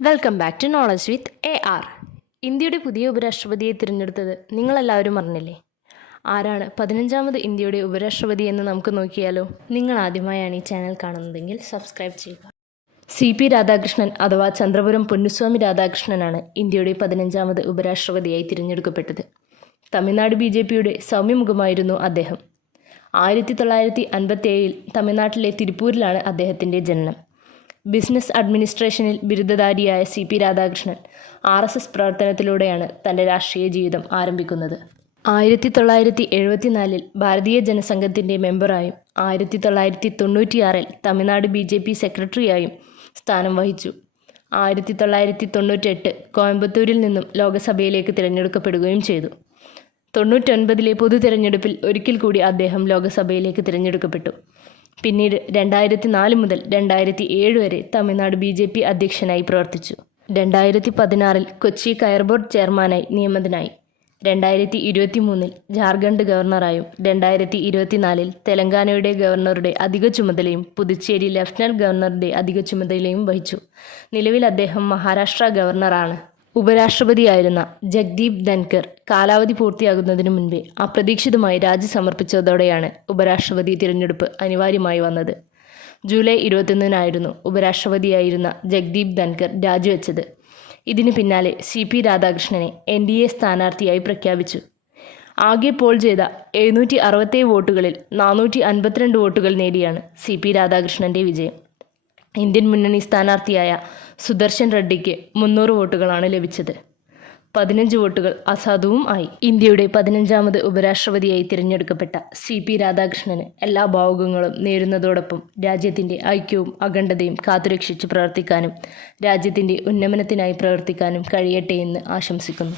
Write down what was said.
Welcome back to knowledge with AR. ഇന്ത്യയുടെ പുതിയ ഉപരാഷ്ട്രപതിയെ തിരഞ്ഞെടുത്തത് നിങ്ങളെല്ലാവരും അറിഞ്ഞില്ലേ? ആരാണ് 15ാമത് ഇന്ത്യയുടെ ഉപരാഷ്ട്രപതി എന്ന് നമുക്ക് നോക്കിയാലോ? നിങ്ങൾ ആദ്യമായാണ് ഈ ചാനൽ കാണുന്നതെങ്കിൽ സബ്സ്ക്രൈബ് ചെയ്യുക. CP രാധാകൃഷ്ണൻ അഥവാ ചന്ദ്രപുരം പൊന്നുസ്വാമി രാധാകൃഷ്ണനാണ് ഇന്ത്യയുടെ 15ാമത് ഉപരാഷ്ട്രപതിയായി തിരഞ്ഞെടുക്കപ്പെട്ടത്. തമിഴ്നാട് BJPയുടെ സൗമ്യമുഖമായിരുന്നു അദ്ദേഹം. 1957 തമിഴ്നാട്ടിലെ തിരുപ്പൂരിലാണ് അദ്ദേഹത്തിൻ്റെ ജനനം. ബിസിനസ് അഡ്മിനിസ്ട്രേഷനിൽ ബിരുദധാരിയായ CP രാധാകൃഷ്ണൻ RSS പ്രവർത്തനത്തിലൂടെയാണ് തൻ്റെ രാഷ്ട്രീയ ജീവിതം ആരംഭിക്കുന്നത്. 1974 ഭാരതീയ ജനസംഘത്തിൻ്റെ മെമ്പറായും 1996 തമിഴ്നാട് BJP സെക്രട്ടറിയായും സ്ഥാനം വഹിച്ചു. 1998 കോയമ്പത്തൂരിൽ നിന്നും ലോകസഭയിലേക്ക് തിരഞ്ഞെടുക്കപ്പെടുകയും ചെയ്തു. 99 പൊതു തിരഞ്ഞെടുപ്പിൽ ഒരിക്കൽ കൂടി അദ്ദേഹം ലോകസഭയിലേക്ക് തിരഞ്ഞെടുക്കപ്പെട്ടു. പിന്നീട് 2004 മുതൽ 2007 വരെ തമിഴ്നാട് BJP അധ്യക്ഷനായി പ്രവർത്തിച്ചു. 2016 കൊച്ചി കയർ ബോർഡ് ചെയർമാനായി നിയമിതനായി. 2023 ജാർഖണ്ഡ് ഗവർണറായും 2024 തെലങ്കാനയുടെ ഗവർണറുടെ അധിക ചുമതലയും പുതുച്ചേരി ലഫ്റ്റനന്റ് ഗവർണറുടെ അധിക ചുമതലയും വഹിച്ചു. നിലവിൽ അദ്ദേഹം മഹാരാഷ്ട്ര ഗവർണറാണ്. ഉപരാഷ്ട്രപതിയായിരുന്ന ജഗ്ദീപ് ധൻകർ കാലാവധി പൂർത്തിയാകുന്നതിന് മുൻപേ അപ്രതീക്ഷിതമായി രാജി സമർപ്പിച്ചതോടെയാണ് ഉപരാഷ്ട്രപതി തിരഞ്ഞെടുപ്പ് അനിവാര്യമായി വന്നത്. ജൂലൈ 21 ഉപരാഷ്ട്രപതിയായിരുന്ന ജഗ്ദീപ് ധൻകർ രാജിവെച്ചത്. ഇതിന് പിന്നാലെ CP രാധാകൃഷ്ണനെ NDA സ്ഥാനാർത്ഥിയായി പ്രഖ്യാപിച്ചു. ആകെ പോൾ ചെയ്ത 767 വോട്ടുകളിൽ 452 വോട്ടുകൾ നേടിയാണ് CP രാധാകൃഷ്ണൻ്റെ വിജയം. ഇന്ത്യൻ മുന്നണി സ്ഥാനാർത്ഥിയായ സുദർശൻ റെഡ്ഡിക്ക് 300 വോട്ടുകളാണ് ലഭിച്ചത്. 15 വോട്ടുകൾ അസാധുവും ആയി. ഇന്ത്യയുടെ 15ാമത് ഉപരാഷ്ട്രപതിയായി തിരഞ്ഞെടുക്കപ്പെട്ട CP രാധാകൃഷ്ണന് എല്ലാ ഭാവുകങ്ങളും നേരുന്നതോടൊപ്പം രാജ്യത്തിൻ്റെ ഐക്യവും അഖണ്ഡതയും കാത്തുരക്ഷിച്ച് പ്രവർത്തിക്കാനും രാജ്യത്തിൻ്റെ ഉന്നമനത്തിനായി പ്രവർത്തിക്കാനും കഴിയട്ടെ എന്ന് ആശംസിക്കുന്നു.